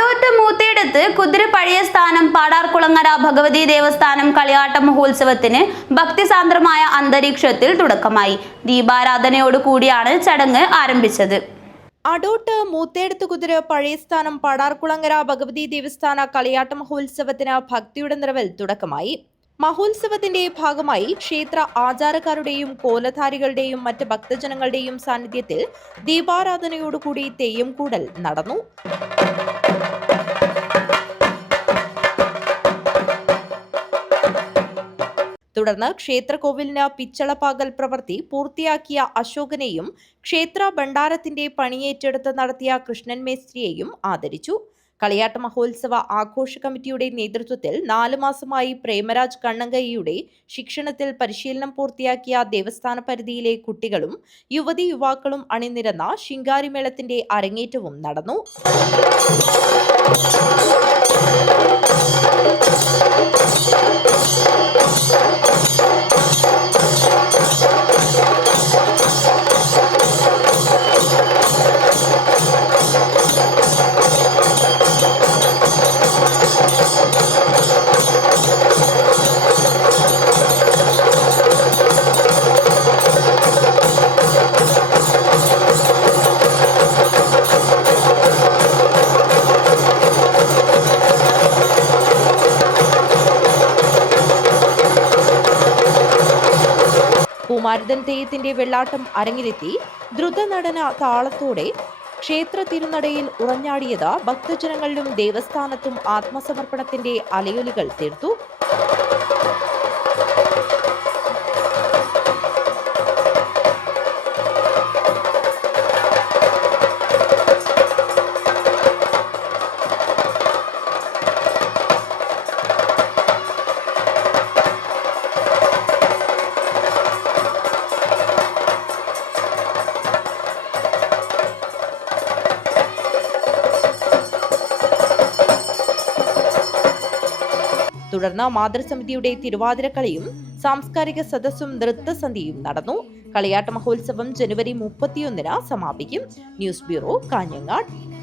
അടൂത്ത് മൂത്തേടത്ത് കുതിര പഴയ സ്ഥാനം പാടാർകുളങ്ങര ഭഗവതി ദേവസ്ഥാനം കളിയാട്ട മഹോത്സവത്തിന് ഭക്തിസാന്ദ്രമായ അന്തരീക്ഷത്തിൽ തുടക്കമായി. ദീപാരാധനയോടുകൂടിയാണ് ചടങ്ങ് ആരംഭിച്ചത്. അടോട്ട് മൂത്തേടത്ത് കുതിര പഴയ സ്ഥാനം പാടാർകുളങ്ങര ഭഗവതി ദേവസ്ഥാന കളിയാട്ട മഹോത്സവത്തിന് ഭക്തിയുടെ നിറവിൽ തുടക്കമായി. മഹോത്സവത്തിന്റെ ഭാഗമായി ക്ഷേത്ര ആചാരക്കാരുടെയും കോലധാരികളുടെയും മറ്റ് ഭക്തജനങ്ങളുടെയും സാന്നിധ്യത്തിൽ ദീപാരാധനയോടുകൂടി തെയ്യം കൂടൽ നടന്നു. തുടർന്ന് ക്ഷേത്രകോവിലിന് പിച്ചളപ്പാകൽ പ്രവൃത്തി പൂർത്തിയാക്കിയ അശോകനെയും ക്ഷേത്ര ഭണ്ഡാരത്തിന്റെ പണിയേറ്റെടുത്ത് നടത്തിയ കൃഷ്ണൻ മേസ്ത്രിയെയും ആദരിച്ചു. കളിയാട്ട മഹോത്സവ ആഘോഷ കമ്മിറ്റിയുടെ നേതൃത്വത്തിൽ നാലു മാസമായി പ്രേമരാജ് കണ്ണങ്കയ്യയുടെ ശിക്ഷണത്തിൽ പരിശീലനം പൂർത്തിയാക്കിയ ദേവസ്ഥാന പരിധിയിലെ കുട്ടികളും യുവതി യുവാക്കളും അണിനിരന്ന ശിങ്കാരിമേളത്തിന്റെ അരങ്ങേറ്റവും നടന്നു. കുമാരതൻ തെയ്യത്തിന്റെ വെള്ളാട്ടം അരങ്ങിലെത്തി ദ്രുതനടന താളത്തോടെ ക്ഷേത്ര തിരുനടയിൽ ഉറഞ്ഞാടിയത് ഭക്തജനങ്ങളിലും ദേവസ്ഥാനത്തും ആത്മസമർപ്പണത്തിന്റെ അലയൊലികൾ തീർത്തു. തുടർന്ന് മാതൃസമിതിയുടെ തിരുവാതിരക്കളിയും സാംസ്കാരിക സദസ്സും നൃത്തസന്ധ്യയും നടന്നു. കളിയാട്ട മഹോത്സവം ജനുവരി മുപ്പത്തിയൊന്നിന് സമാപിക്കും. News bureau Kanhangad.